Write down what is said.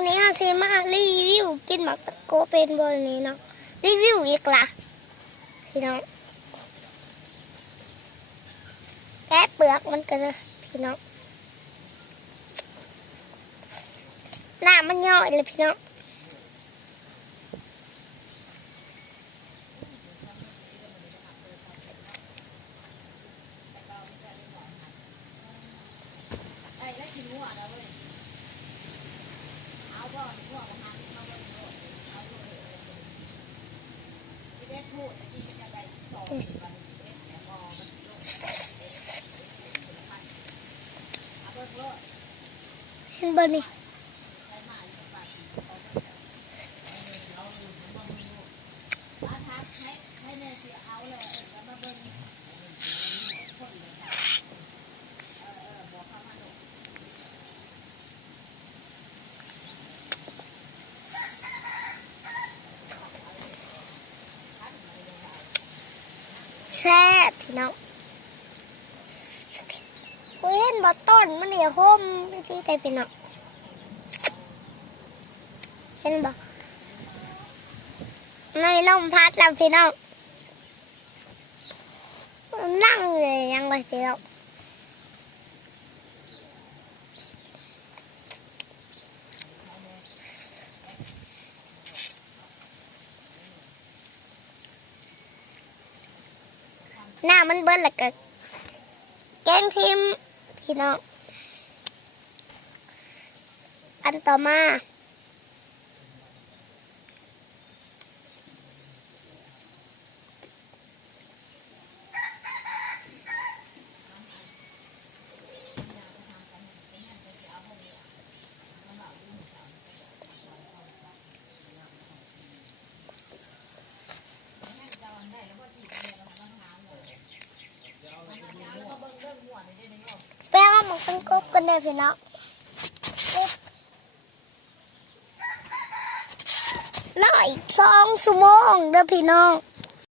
วันนี้อาซีมารีวิวกินหมักตะโกเป็นบนนี้เนาะรีวิวอีกละพี่น้องแกะเปลือกมันกันเลยพี่น้องหน้ามันย่อยเลยพี่น้องเห็นบนนี่แซ่บพี่น้องเห็นบ่ต้นมันเนี่ยห่มวิธีแต่พี่น้องเห็นบ่ในลมพัดแล้วพี่น้องนั่งเลยยังไงพี่น้องหน้ามันเบิ้ลแล้วก็แกงทิมพี่น้องอันต่อมาแป้งเอาหมกตั้งกบกันเลยพี่น้องรออีก2 ชั่วโมงเด้อพี่น้อง